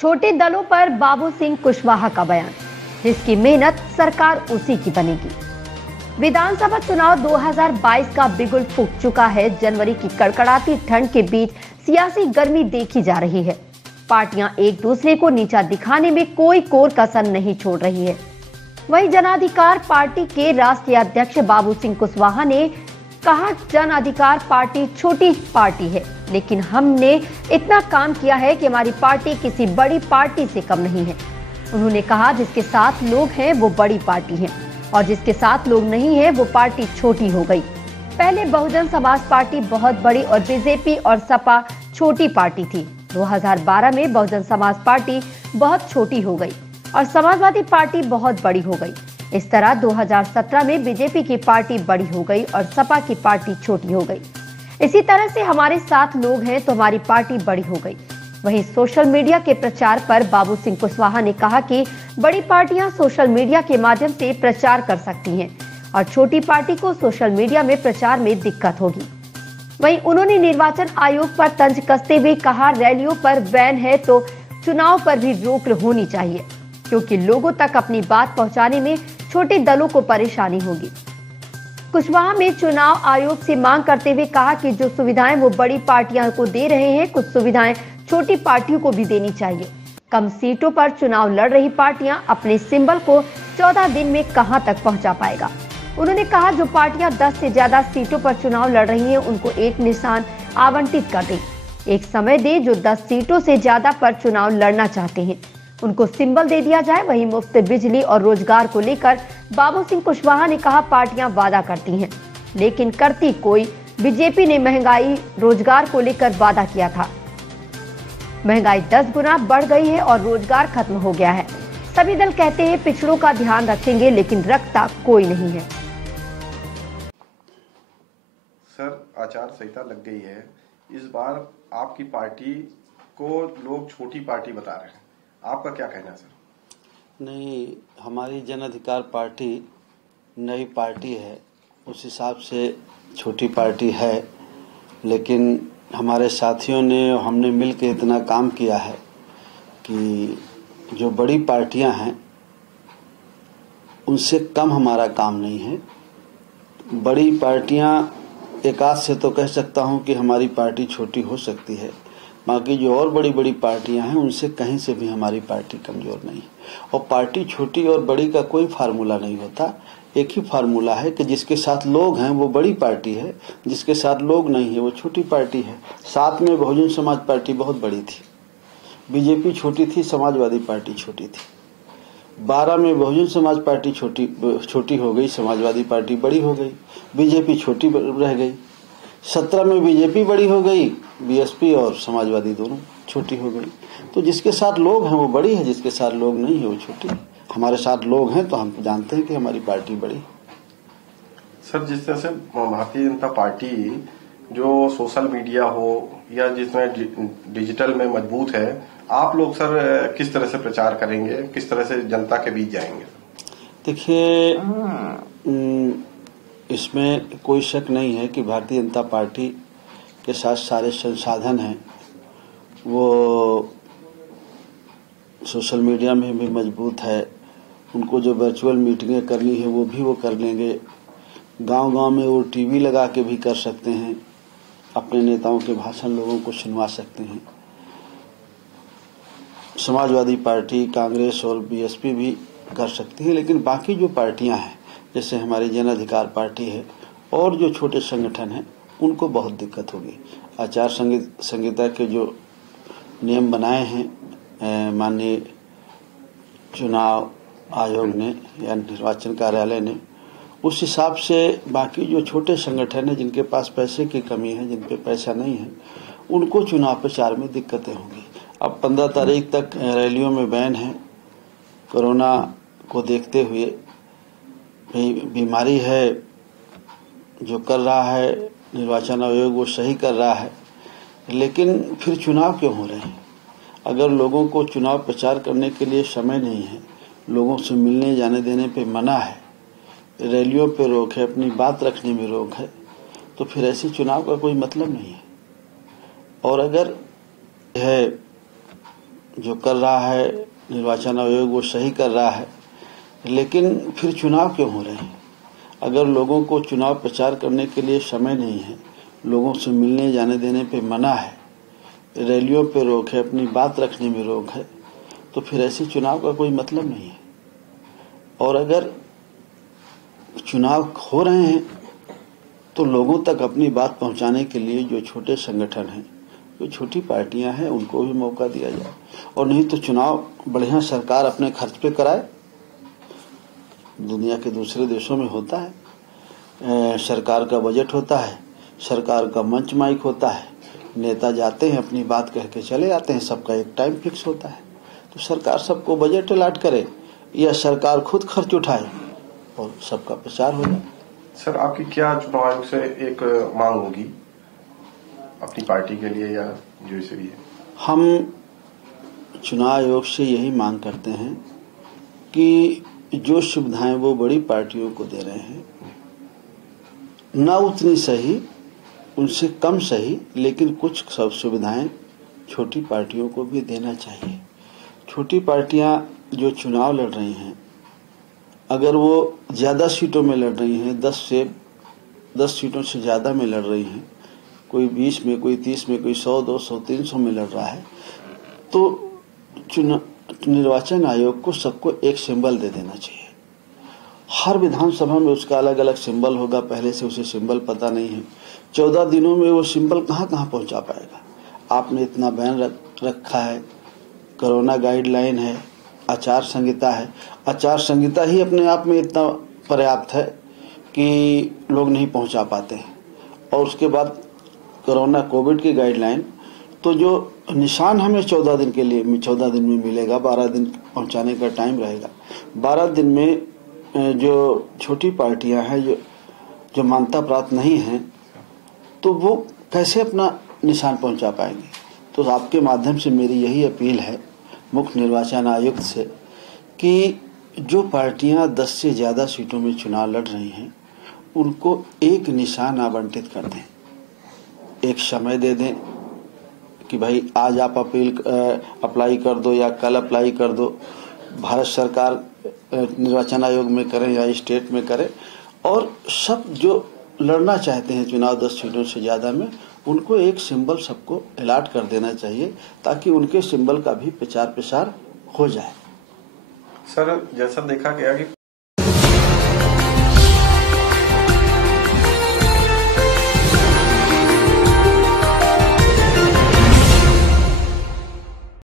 छोटे दलों पर बाबू सिंह कुशवाहा का बयान, जिसकी मेहनत सरकार उसी की बनेगी। विधानसभा चुनाव 2022 का बिगुल फूंक चुका है। जनवरी की कड़कड़ाती ठंड के बीच सियासी गर्मी देखी जा रही है। पार्टियां एक दूसरे को नीचा दिखाने में कोई कोर कसर नहीं छोड़ रही है। वहीं जन अधिकार पार्टी के राष्ट्रीय अध्यक्ष बाबू सिंह कुशवाहा ने कहा, जन अधिकार पार्टी छोटी पार्टी है, लेकिन हमने इतना काम किया है कि हमारी पार्टी किसी बड़ी पार्टी से कम नहीं है। उन्होंने कहा, जिसके साथ लोग हैं वो बड़ी पार्टी है और जिसके साथ लोग नहीं है वो पार्टी छोटी हो गई। पहले बहुजन समाज पार्टी बहुत बड़ी और बीजेपी और सपा छोटी पार्टी थी। 2012 में बहुजन समाज पार्टी बहुत छोटी हो गई और समाजवादी पार्टी बहुत बड़ी हो गई। इस तरह 2017 में बीजेपी की पार्टी बड़ी हो गई और सपा की पार्टी छोटी हो गई। इसी तरह से हमारे साथ लोग हैं तो हमारी पार्टी बड़ी हो गई। वहीं सोशल मीडिया के प्रचार पर बाबू सिंह कुशवाहा ने कहा कि बड़ी पार्टियां सोशल मीडिया के माध्यम से प्रचार कर सकती हैं और छोटी पार्टी को सोशल मीडिया में प्रचार में दिक्कत होगी। वहीं उन्होंने निर्वाचन आयोग पर तंज कसते हुए कहा, रैलियों पर बैन है तो चुनाव पर भी रोक होनी चाहिए, क्योंकि लोगों तक अपनी बात पहुंचाने में छोटे दलों को परेशानी होगी। कुशवाहा में चुनाव आयोग से मांग करते हुए कहा कि जो सुविधाएं वो बड़ी पार्टियों को दे रहे हैं, कुछ सुविधाएं छोटी पार्टियों को भी देनी चाहिए। कम सीटों पर चुनाव लड़ रही पार्टियां अपने सिंबल को 14 दिन में कहां तक पहुंचा पाएगा। उन्होंने कहा, जो पार्टियां 10 से ज्यादा सीटों पर चुनाव लड़ रही हैं, उनको एक निशान आवंटित कर दें, एक समय दे। जो 10 सीटों से ज्यादा पर चुनाव लड़ना चाहते हैं उनको सिंबल दे दिया जाए। वहीं मुफ्त बिजली और रोजगार को लेकर बाबू सिंह कुशवाहा ने कहा, पार्टियां वादा करती हैं लेकिन करती कोई। बीजेपी ने महंगाई रोजगार को लेकर वादा किया था, महंगाई 10 गुना बढ़ गई है और रोजगार खत्म हो गया है। सभी दल कहते हैं पिछड़ों का ध्यान रखेंगे, लेकिन रखता कोई नहीं है। सर, आचार संहिता लग गई है। इस बार आपकी पार्टी को लोग छोटी पार्टी बता रहे हैं, आपका क्या कहना है सर? नहीं, हमारी जन अधिकार पार्टी नई पार्टी है, उस हिसाब से छोटी पार्टी है, लेकिन हमारे साथियों ने हमने मिलकर इतना काम किया है कि जो बड़ी पार्टियां हैं उनसे कम हमारा काम नहीं है। बड़ी पार्टियां एक आध से तो कह सकता हूं कि हमारी पार्टी छोटी हो सकती है, बाकी जो और बड़ी बड़ी पार्टियां हैं उनसे कहीं से भी हमारी पार्टी कमजोर नहीं है। और पार्टी छोटी और बड़ी का कोई फार्मूला नहीं होता, एक ही फार्मूला है कि जिसके साथ लोग हैं वो बड़ी पार्टी है, जिसके साथ लोग नहीं है वो छोटी पार्टी है। साथ में बहुजन समाज पार्टी बहुत बड़ी थी, बीजेपी छोटी थी, समाजवादी पार्टी छोटी थी। 12 में बहुजन समाज पार्टी छोटी हो गई, समाजवादी पार्टी बड़ी हो गई, बीजेपी छोटी रह गई। 17 में बीजेपी बड़ी हो गई, बीएसपी और समाजवादी दोनों छोटी हो गई। तो जिसके साथ लोग हैं वो बड़ी है, जिसके साथ लोग नहीं है वो छोटी है। हमारे साथ लोग हैं तो हम जानते हैं कि हमारी पार्टी बड़ी। सर, जिस तरह से भारतीय जनता पार्टी जो सोशल मीडिया हो या जिसमें डिजिटल में मजबूत है, आप लोग सर किस तरह से प्रचार करेंगे, किस तरह से जनता के बीच जाएंगे? देखिए, इसमें कोई शक नहीं है कि भारतीय जनता पार्टी के साथ सारे संसाधन हैं, वो सोशल मीडिया में भी मजबूत है। उनको जो वर्चुअल मीटिंगें करनी है वो भी वो कर लेंगे। गांव-गांव में वो टीवी लगा के भी कर सकते हैं, अपने नेताओं के भाषण लोगों को सुनवा सकते हैं। समाजवादी पार्टी, कांग्रेस और बीएसपी भी कर सकती है, लेकिन बाकी जो पार्टियां हैं, जैसे हमारी जन अधिकार पार्टी है और जो छोटे संगठन हैं, उनको बहुत दिक्कत होगी। आचार संहिता के जो नियम बनाए हैं माननीय चुनाव आयोग ने या निर्वाचन कार्यालय ने, उस हिसाब से बाकी जो छोटे संगठन हैं जिनके पास पैसे की कमी है, जिन पे पैसा नहीं है, उनको चुनाव प्रचार में दिक्कतें होंगी। अब 15 तारीख तक रैलियों में बैन है। कोरोना को देखते हुए बीमारी है, जो कर रहा है निर्वाचन आयोग वो सही कर रहा है, लेकिन फिर चुनाव क्यों हो रहे हैं? अगर लोगों को चुनाव प्रचार करने के लिए समय नहीं है, लोगों से मिलने जाने देने पे मना है, रैलियों पे रोक है, अपनी बात रखने में रोक है, तो फिर ऐसे चुनाव का कोई मतलब नहीं है। और अगर है जो कर रहा है निर्वाचन आयोग वो सही कर रहा है, लेकिन फिर चुनाव क्यों हो रहे हैं? अगर लोगों को चुनाव प्रचार करने के लिए समय नहीं है, लोगों से मिलने जाने देने पे मना है, रैलियों पे रोक है, अपनी बात रखने में रोक है, तो फिर ऐसे चुनाव का कोई मतलब नहीं है। और अगर चुनाव हो रहे हैं तो लोगों तक अपनी बात पहुंचाने के लिए जो छोटे संगठन हैं, जो छोटी पार्टियां हैं, उनको भी मौका दिया जाए। और नहीं तो चुनाव बढ़िया सरकार अपने खर्च पे कराए। दुनिया के दूसरे देशों में होता है, सरकार का बजट होता है, सरकार का मंच माइक होता है, नेता जाते हैं अपनी बात कह के चले आते हैं, सबका एक टाइम फिक्स होता है। तो सरकार सबको बजट अलाट करे या सरकार खुद खर्च उठाए और सबका प्रचार हो जाए। सर, आपकी क्या चुनाव आयोग से एक मांग होगी अपनी पार्टी के लिए या जो से भी है? हम चुनाव आयोग से यही मांग करते हैं कि जो सुविधाएं वो बड़ी पार्टियों को दे रहे हैं, ना उतनी सही, उनसे कम सही, लेकिन कुछ सब सुविधाएं छोटी पार्टियों को भी देना चाहिए। छोटी पार्टियां जो चुनाव लड़ रही हैं, अगर वो ज्यादा सीटों में लड़ रही हैं, 10 सीटों से ज्यादा में लड़ रही हैं, कोई 20 में, कोई 30 में, कोई 100, 200, 300 में लड़ रहा है, तो निर्वाचन आयोग को सबको एक सिंबल दे देना चाहिए। हर विधानसभा में उसका अलग अलग सिंबल होगा, पहले से उसे सिंबल पता नहीं है। 14 दिनों में वो सिंबल कहाँ कहाँ पहुंचा पाएगा? आपने इतना बैन रखा है, कोरोना गाइडलाइन है, आचार संहिता है। आचार संहिता ही अपने आप में इतना पर्याप्त है कि लोग नहीं पहुंचा पाते हैं, और उसके बाद कोरोना कोविड की गाइडलाइन, तो जो निशान हमें 14 दिन के लिए 14 दिन में मिलेगा, 12 दिन पहुंचाने का टाइम रहेगा। 12 दिन में जो छोटी पार्टियां हैं, जो मान्यता प्राप्त नहीं हैं, तो वो कैसे अपना निशान पहुंचा पाएंगे? तो आपके माध्यम से मेरी यही अपील है मुख्य निर्वाचन आयुक्त से कि जो पार्टियां 10 से ज्यादा सीटों में चुनाव लड़ रही हैं, उनको एक निशान आवंटित कर दें, एक समय दे दें कि भाई आज आप अप्लाई कर दो या कल अप्लाई कर दो। भारत सरकार निर्वाचन आयोग में करें या स्टेट में करें, और सब जो लड़ना चाहते हैं चुनाव 10 सीटों से ज्यादा में, उनको एक सिंबल सबको अलाट कर देना चाहिए, ताकि उनके सिंबल का भी प्रचार प्रसार हो जाए। सर, जैसा देखा गया कि